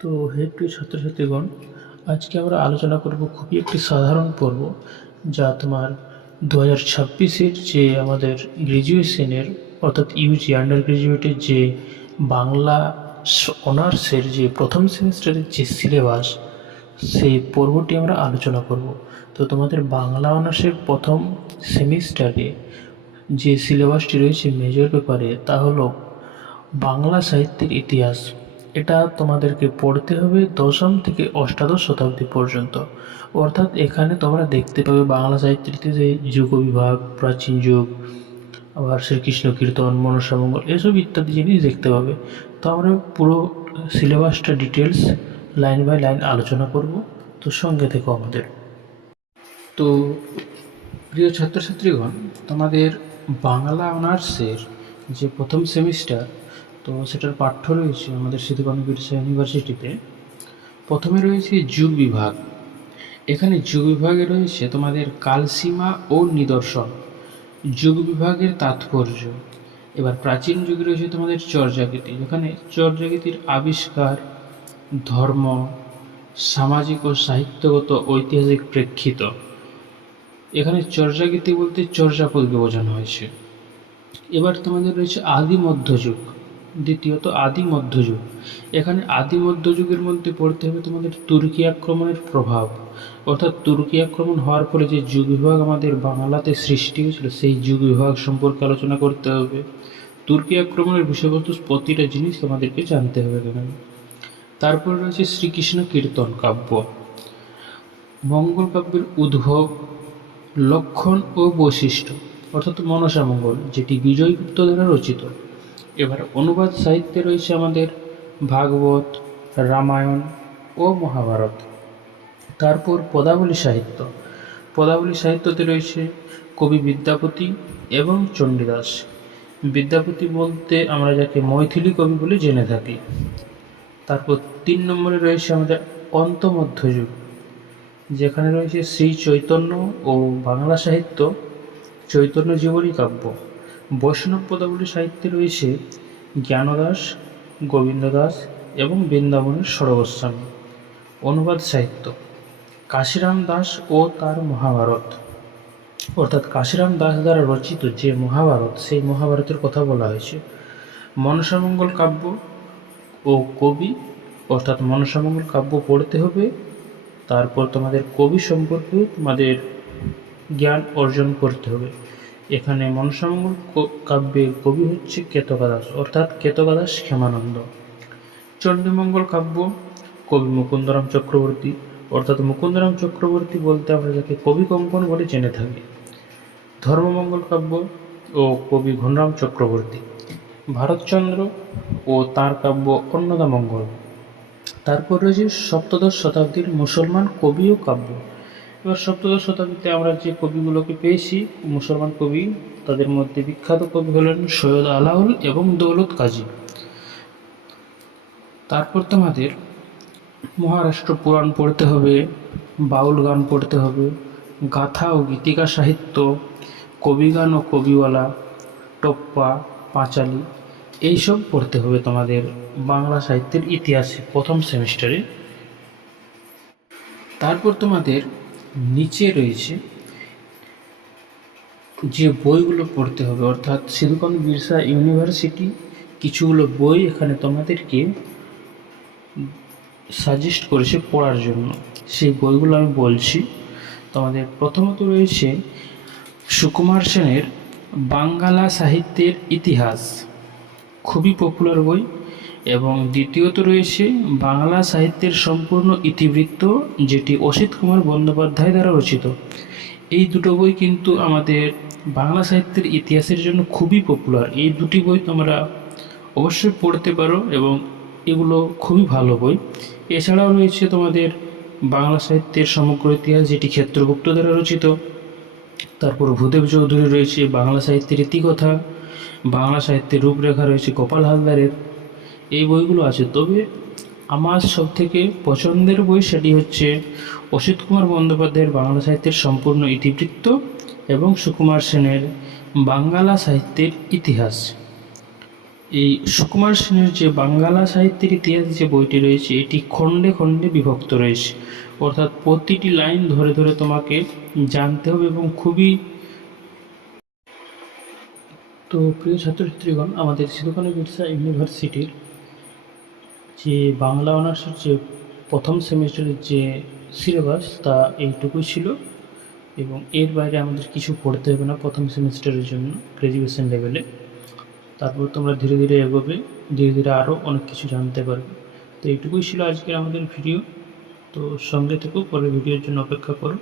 তো হে প্রিয় ছাত্রছাত্রীগণ, আজকে আমরা আলোচনা করব খুবই একটি সাধারণ পর্ব, যা তোমার 2026-এর যে আমাদের গ্র্যাজুয়েশনের অর্থাৎ ইউজি আন্ডার গ্র্যাজুয়েটের যে বাংলা অনার্সের যে প্রথম সেমিস্টারের যে সিলেবাস, সেই পর্বটি আমরা আলোচনা করব। তো তোমাদের বাংলা অনার্সের প্রথম সেমিস্টারে যে সিলেবাসটি রয়েছে মেজর পেপারে, তা হলো বাংলা সাহিত্যের ইতিহাস। এটা তোমাদেরকে পড়তে হবে দশম থেকে অষ্টাদশ শতাব্দী পর্যন্ত। অর্থাৎ এখানে তোমরা দেখতে পাবে বাংলা সাহিত্যের ইতিহাসে যুগ বিভাগ, প্রাচীন যুগ, আবার শ্রীকৃষ্ণ কীর্তন, মনসামঙ্গল, এসব ইত্যাদি জিনিস দেখতে পাবে। তো আমরা পুরো সিলেবাসটা ডিটেলস লাইন বাই লাইন আলোচনা করব। তো সঙ্গে থেকো আমাদের। তো প্রিয় ছাত্রছাত্রীগণ, তোমাদের বাংলা অনার্সের যে প্রথম সেমিস্টার, তো সেটার পাঠ্য রয়েছে আমাদের সিধু-কানু বিরসা ইউনিভার্সিটিতে। প্রথমে রয়েছে যুগ বিভাগ। এখানে যুগ বিভাগে রয়েছে তোমাদের কালসীমা ও নিদর্শন, যুগ বিভাগের তাৎপর্য। এবার প্রাচীন যুগে রয়েছে তোমাদের চর্যাগীতি, যেখানে চর্যাগীতির আবিষ্কার, ধর্ম, সামাজিক ও সাহিত্যগত ঐতিহাসিক প্রেক্ষিত। এখানে চর্যাগীতি বলতে চর্যাপদকে বোঝানো হয়েছে। এবার তোমাদের রয়েছে আদি মধ্যযুগ, দ্বিতীয়ত আদি মধ্যযুগ। এখানে আদি মধ্যযুগের মধ্যে পড়তে হবে তোমাদের তুর্কি আক্রমণের প্রভাব, অর্থাৎ তুর্কি আক্রমণ হওয়ার পরে যে যুগ বিভাগ আমাদের বাংলাতে সৃষ্টি হয়েছিল, সেই যুগ বিভাগ সম্পর্কে আলোচনা করতে হবে। তুর্কি আক্রমণের বিষয়বস্তু প্রতিটা জিনিস তোমাদেরকে জানতে হবে এখানে। তারপর রয়েছে শ্রীকৃষ্ণ কীর্তন কাব্য, মঙ্গল কাব্যের উদ্ভব, লক্ষণ ও বৈশিষ্ট্য, অর্থাৎ মনসামঙ্গল, যেটি বিজয়গুপ্ত দ্বারা রচিত। এবার অনুবাদ সাহিত্যে রয়েছে আমাদের ভাগবত, রামায়ণ ও মহাভারত। তারপর পদাবলী সাহিত্য, পদাবলী সাহিত্যতে রয়েছে কবি বিদ্যাপতি এবং চণ্ডীদাস। বিদ্যাপতি বলতে আমরা যাকে মৈথিলী কবি বলে জেনে থাকি। তারপর 3 নম্বরে রয়েছে আমাদের অন্তমধ্যযুগ, যেখানে রয়েছে শ্রী চৈতন্য ও বাংলা সাহিত্য, চৈতন্য জীবনী কাব্য। বৈষ্ণব পদাবলী সাহিত্যে রয়েছে জ্ঞানদাস, গোবিন্দদাস এবং বৃন্দাবনের সরগোস্বামী। অনুবাদ সাহিত্য, কাশিরাম দাস ও তার মহাভারত, অর্থাৎ কাশিরাম দাস দ্বারা রচিত যে মহাভারত, সেই মহাভারতের কথা বলা হয়েছে। মনসামঙ্গল কাব্য ও কবি, অর্থাৎ মনসামঙ্গল কাব্য পড়তে হবে। তারপর তোমাদের কবি সম্পর্কেও তোমাদের জ্ঞান অর্জন করতে হবে। এখানে মনসামঙ্গল কাব্যের কবি হচ্ছে কেতকা দাস, অর্থাৎ কেতকা দাস ক্ষেমানন্দ। চণ্ডীমঙ্গল কাব্য, কবি মুকুন্দরাম চক্রবর্তী, অর্থাৎ মুকুন্দরাম চক্রবর্তী বলতে আমরা যাকে কবি কঙ্কন বলে জেনে থাকি। ধর্মমঙ্গল কাব্য ও কবি ঘনরাম চক্রবর্তী। ভারতচন্দ্র ও তার কাব্য অন্নদামঙ্গল। তারপর রয়েছে সপ্তদশ শতাব্দীর মুসলমান কবি ও কাব্য। এবার সপ্তদশ শতাব্দীতে আমরা যে কবিগুলোকে পেয়েছি মুসলমান কবি, তাদের মধ্যে বিখ্যাত কবি হলেন সৈয়দ আলাওল এবং দৌলত কাজী। তারপর তোমাদের মহারাষ্ট্র পুরাণ পড়তে হবে, বাউল গান পড়তে হবে, গাথা ও গীতিকা সাহিত্য, কবিগান ও কবিওয়ালা, টপ্পা, পাঁচালী, এইসব পড়তে হবে তোমাদের বাংলা সাহিত্যের ইতিহাসে প্রথম সেমিস্টারে। তারপর তোমাদের নিচে রয়েছে যে বইগুলো পড়তে হবে, অর্থাৎ সিধু-কানু বিরসা ইউনিভার্সিটি কিছুগুলো বই এখানে তোমাদেরকে সাজেস্ট করেছে পড়ার জন্য। সেই বইগুলো আমি বলছি তোমাদের। প্রথমত রয়েছে সুকুমার সেনের বাঙ্গালা সাহিত্যের ইতিহাস, খুবই পপুলার বই। এবং দ্বিতীয়ত রয়েছে বাংলা সাহিত্যের সম্পূর্ণ ইতিবৃত্ত, যেটি অসিত কুমার বন্দ্যোপাধ্যায় দ্বারা রচিত। এই দুটো বই কিন্তু আমাদের বাংলা সাহিত্যের ইতিহাসের জন্য খুবই পপুলার। এই দুটি বই তোমরা অবশ্যই পড়তে পারো এবং এগুলো খুবই ভালো বই। এছাড়াও রয়েছে তোমাদের বাংলা সাহিত্যের সমগ্র ইতিহাস, যেটি ক্ষেত্রগুপ্ত দ্বারা রচিত। তারপর ভূদেব চৌধুরী রয়েছে বাংলা সাহিত্যের ইতিকথা, বাংলা সাহিত্যের রূপরেখা রয়েছে গোপাল হালদারের। এই বইগুলো আছে। তবে আমার সবথেকে পছন্দের বই সেটি হচ্ছে অসিত কুমার বন্দ্যোপাধ্যায়ের বাংলা সাহিত্যের সম্পূর্ণ ইতিবৃত্ত এবং সুকুমার সেনের বাঙ্গালা সাহিত্যের ইতিহাস। এই সুকুমার সেনের যে বাংলা সাহিত্যের ইতিহাস যে বইটি রয়েছে এটি খণ্ডে খণ্ডে বিভক্ত রয়েছে, অর্থাৎ প্রতিটি লাইন ধরে ধরে তোমাকে জানতে হবে এবং খুবই। তো প্রিয় ছাত্রছাত্রীগণ, আমাদের সিধু কানু বিরসা ইউনিভার্সিটির যে বাংলা অনার্সের যে প্রথম সেমিস্টারের যে সিলেবাস তা এইটুকুই ছিল, এবং এর বাইরে আমাদের কিছু পড়তে হবে না প্রথম সেমিস্টারের জন্য গ্র্যাজুয়েশন লেভেলে। তারপর তোমরা ধীরে ধীরে এগোবে, ধীরে ধীরে আরও অনেক কিছু জানতে পারবে। তো এইটুকুই ছিল আজকের আমাদের ভিডিও। তো সঙ্গে থেকেও পরের ভিডিওর জন্য অপেক্ষা করো।